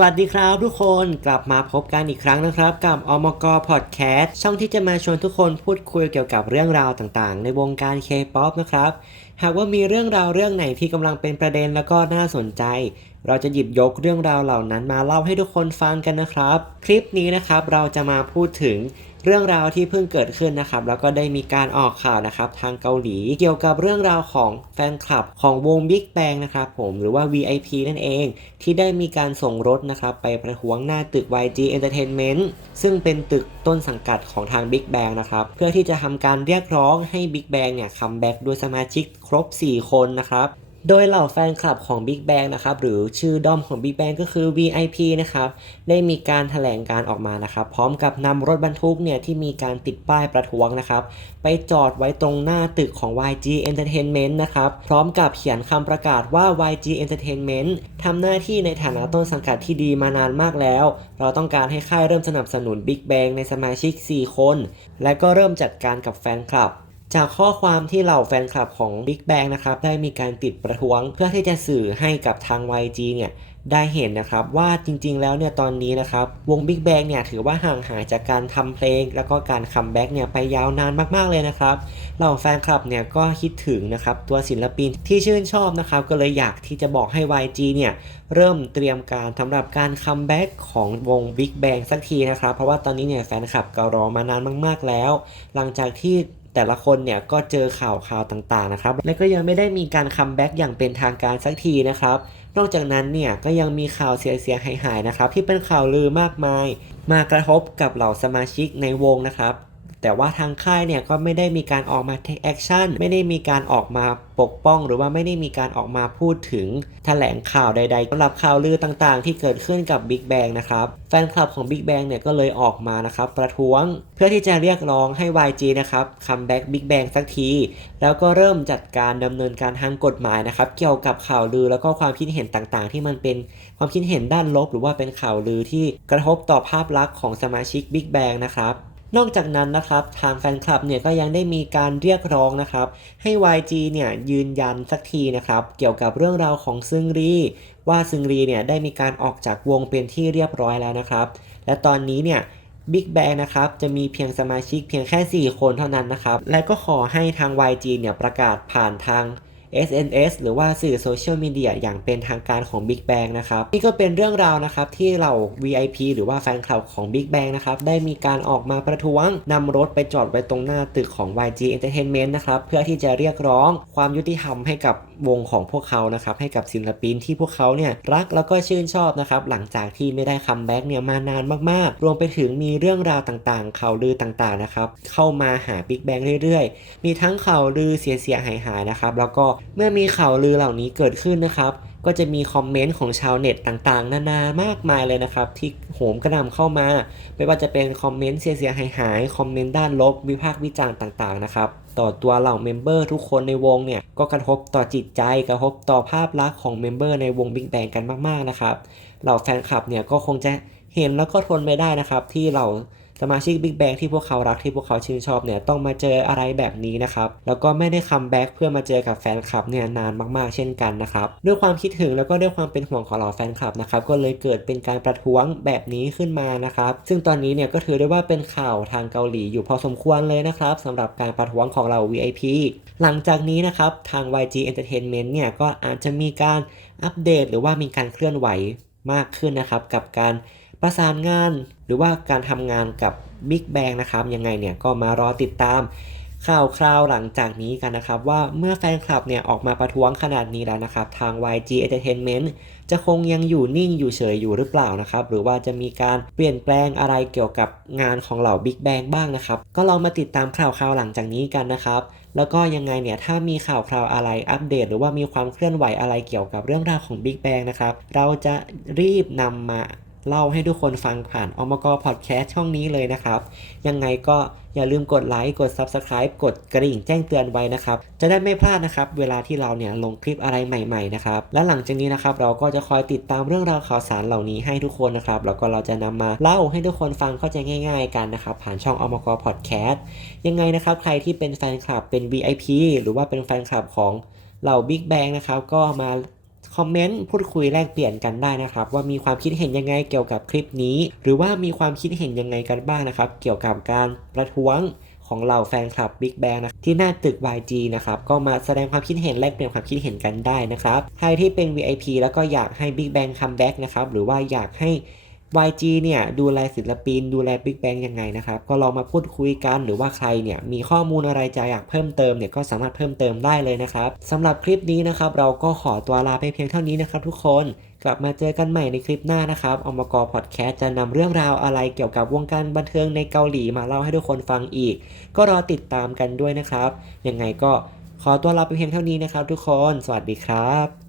สวัสดีครับทุกคนกลับมาพบกันอีกครั้งนะครับ กับอมกพอดแคสต์ช่องที่จะมาชวนทุกคนพูดคุยเกี่ยวกับเรื่องราวต่างๆ ในวงการเคป๊อปนะครับหากว่ามีเรื่องราวเรื่องไหนที่กำลังเป็นประเด็นแล้วก็น่าสนใจ เราจะหยิบยกเรื่องราวเหล่านั้นมาเล่าให้ทุกคนฟังกันนะครับ คลิปนี้นะครับเราจะมาพูดถึง เรื่องราวที่เพิ่งเกิดขึ้นนะครับ แล้วก็ได้มีการออกข่าวนะครับ ทางเกาหลี เกี่ยวกับเรื่องราวของแฟนคลับของวง Big Bang นะครับผมหรือว่า VIP นั่นเอง ที่ได้มีการส่งรถนะครับ ไปประท้วงหน้าตึก YG Entertainment ซึ่งเป็นตึกต้นสังกัดของทาง Big Bang นะครับ เพื่อที่จะทำการเรียกร้องให้ Big Bang เนี่ยคัมแบ็กด้วยสมาชิกครบ 4 คนนะครับ โดยเหล่าแฟนคลับของ Big Bang นะครับหรือชื่อด้อมของ Big Bang ก็คือ VIP นะครับได้มีการแถลงการออกมานะครับพร้อมกับนำรถบรรทุกเนี่ยที่มีการติดป้ายประท้วงนะครับไปจอดไว้ตรงหน้าตึกของ YG Entertainment นะครับพร้อมกับเขียนคำประกาศว่า YG Entertainment ทำหน้าที่ในฐานะต้นสังกัดที่ดีมานานมากแล้ว เราต้องการให้ค่ายเริ่มสนับสนุน Big Bang ในสมาชิก 4 คน และก็เริ่มจัดการกับแฟนคลับ จากข้อความที่เหล่าแฟนคลับของ Big Bang นะครับได้มีการติดประท้วง เพื่อที่จะสื่อให้กับทาง YG เนี่ยได้เห็นนะครับว่าจริงๆแล้วเนี่ยตอนนี้นะครับวง Big Bang เนี่ยถือว่าห่างหายจากการทำเพลง แล้วก็การคัมแบ็กเนี่ยไปยาวนานมากๆเลยนะครับเหล่าแฟนคลับเนี่ยก็คิดถึงนะครับตัวศิลปินที่ชื่นชอบนะครับก็เลยอยากที่จะบอกให้ YG เนี่ยเริ่มเตรียมการสำหรับการคัมแบ็กของวง Big Bang สักทีนะครับเพราะว่าตอนนี้เนี่ยแฟนคลับก็รอมานานมาก ๆแล้ว หลังจากที่ แต่ละคนเนี่ยก็เจอข่าวข่าวต่างๆนะครับ และก็ยังไม่ได้มีการคัมแบ็กอย่างเป็นทางการสักทีนะครับ นอกจากนั้นเนี่ยก็ยังมีข่าวเสียๆหายๆนะครับ ที่เป็นข่าวลือมากมาย มากระทบกับเหล่าสมาชิกในวงนะครับ แต่ว่าทางค่ายเนี่ยก็ไม่ได้มีการออกมา take action ไม่ได้มีการออกมาปกป้อง หรือว่าไม่ได้มีการออกมาพูดถึงแถลงข่าวใดๆสำหรับข่าวลือต่างๆ ที่เกิดขึ้นกับ Big Bang นะครับ แฟนคลับของ Big Bang เนี่ยก็เลยออกมานะครับประท้วงเพื่อที่จะเรียกร้องให้ YG นะครับคัมแบ็ก Big Bang สักที แล้วก็เริ่มจัดการดำเนินการทางกฎหมายนะครับเกี่ยวกับข่าวลือแล้วก็ความคิดเห็นต่างๆ ที่มันเป็นความคิดเห็นด้านลบ หรือว่าเป็นข่าวลือที่กระทบต่อภาพลักษณ์ของสมาชิก Big Bang นะครับ นอกจากนั้นนะครับทางแฟนคลับเนี่ยก็ยังได้มีการเรียกร้องนะครับ ให้ YG เนี่ยยืนยันสักทีนะครับ เกี่ยวกับเรื่องราวของซึงรีว่าซึงรีเนี่ยได้มีการออกจากวงเป็นที่เรียบร้อยแล้วนะครับ และตอนนี้เนี่ย Big Bang นะครับจะมีเพียงสมาชิกเพียงแค่ 4 คนเท่านั้นนะครับ และก็ขอให้ทาง YG เนี่ยประกาศผ่านทาง SNS หรือว่าสื่อโซเชียลมีเดียอย่างเป็นทางการของ Big Bang นะครับนี่ก็เป็นเรื่องราวนะครับที่เรา VIP หรือว่าแฟนคลับของ Big Bang นะครับได้มีการออกมาประท้วงนำรถไปจอดไว้ตรงหน้าตึกของ YG Entertainment นะครับเพื่อที่จะเรียกร้องความยุติธรรมให้กับ วงของพวกเขานะครับให้กับศิลปินที่พวกเขาเนี่ยรักแล้วก็ชื่นชอบนะครับหลังจากที่ไม่ได้คัมแบ็กเนี่ยมานานมากๆ รวมไปถึงมีเรื่องราวต่างๆข่าวลือต่างๆนะครับเข้ามาหาบิ๊กแบงเรื่อยๆ มีทั้งข่าวลือเสียๆหายๆนะครับแล้วก็เมื่อมีข่าวลือเหล่านี้เกิดขึ้นนะครับก็จะมีคอมเมนต์ของชาวเน็ตต่างๆ นานามากมายเลยนะครับ ที่โหมกระนำเข้ามา ไม่ว่าจะเป็นคอมเมนต์เสียๆหายๆคอมเมนต์ด้านลบ วิพากษ์วิจารณ์ต่างๆ นะครับ ต่อตัวเหล่าเมมเบอร์ทุกคนในวงเนี่ย ก็กระทบต่อจิตใจกระทบต่อภาพลักษณ์ของเมมเบอร์ในวง Big Bang กันมากๆนะครับเหล่าแฟนคลับเนี่ยก็คงจะเห็นแล้วก็ทนไม่ได้นะครับ ที่เหล่า สมาชิก Big Bang ที่พวกเขารักที่พวกเขาชื่นชอบเนี่ยต้องมาเจออะไรแบบนี้นะครับแล้วก็ไม่ได้คัมแบ็กเพื่อมาเจอกับแฟนคลับเนี่ยนานมากๆ เช่นกันนะครับด้วยความคิดถึงแล้วก็ด้วยความเป็นห่วงของเหล่าแฟนคลับนะครับก็เลยเกิดเป็นการประท้วงแบบนี้ขึ้นมานะครับซึ่งตอนนี้เนี่ยก็ถือได้ว่าเป็นข่าวทางเกาหลีอยู่พอสมควรเลยนะครับสำหรับการประท้วงของเรา VIP หลังจากนี้นะครับทาง YG Entertainment เนี่ยก็อาจจะมีการอัปเดต หรือว่ามีการเคลื่อนไหวมากขึ้นนะครับกับการ ประสานงาน หรือว่าการทำงานกับ Big Bang นะครับ ยังไงเนี่ยก็มารอติดตามข่าวคราวหลังจากนี้กันนะครับว่าเมื่อแฟนคลับเนี่ยออกมาประท้วงขนาดนี้แล้วนะครับ ทาง YG Entertainment จะคงยังอยู่นิ่งอยู่เฉยอยู่หรือเปล่านะครับ หรือว่าจะมีการเปลี่ยนแปลงอะไรเกี่ยวกับงานของเหล่า Big Bang บ้างนะครับ ก็ลองมาติดตามข่าวคราวหลังจากนี้กันนะครับ แล้วก็ยังไงเนี่ยถ้ามีข่าวคราวอะไรอัปเดต หรือว่ามีความเคลื่อนไหวอะไรเกี่ยวกับเรื่องราวของ Big Bang นะครับเราจะรีบนำมา เล่าให้ทุกคนฟังผ่านอมกอพอดแคสต์ช่องนี้เลยนะครับ ยังไงก็อย่าลืมกดไลค์ กด Subscribe กดกระดิ่งแจ้งเตือนไว้นะครับ จะได้ไม่พลาดนะครับ เวลาที่เราเนี่ยลงคลิปอะไรใหม่ๆนะครับ และหลังจากนี้นะครับเราก็จะคอยติดตามเรื่องราวข่าวสารเหล่านี้ให้ทุกคนนะครับ แล้วก็เราจะนำมาเล่าให้ทุกคนฟังเข้าใจง่าย ๆ กันนะครับ ผ่านช่องอมกอพอดแคสต์ยังไงนะครับ ใครที่เป็นแฟนคลับเป็น VIP หรือว่าเป็นแฟนคลับของเหล่า Big Bang นะครับก็มา คอมเมนต์พูดคุยแลกเปลี่ยนกันได้นะครับ ว่ามีความคิดเห็นยังไงเกี่ยวกับคลิปนี้ หรือว่ามีความคิดเห็นยังไงกันบ้างนะครับ เกี่ยวกับการประท้วงของเราแฟนคลับ Big Bang นะที่หน้าตึก YG นะครับ ก็มาแสดงความคิดเห็นแลกเปลี่ยนความคิดเห็นกันได้นะครับ ใครที่เป็น VIP แล้วก็อยากให้ Big Bang คัมแบ็กนะครับ หรือว่าอยากให้ YG เนี่ยดูแลศิลปิน ดูแล Big Bang ยังไงนะครับ ก็ลองมาพูดคุยกันหรือว่าใครเนี่ยมีข้อมูลอะไรจะอยากเพิ่มเติมเนี่ยก็สามารถเพิ่มเติมได้เลยนะครับสำหรับคลิปนี้นะครับเราก็ขอตัวลาไปเพียงเท่านี้นะครับทุกคนกลับมาเจอกันใหม่ในคลิปหน้านะครับอมกพอดแคสต์จะนำเรื่องราวอะไรเกี่ยวกับวงการบันเทิงในเกาหลีมาเล่าให้ทุกคนฟังอีก ก็รอติดตามกันด้วยนะครับ ยังไงก็ขอตัวลาไปเพียงเท่านี้นะครับ ทุกคน สวัสดีครับ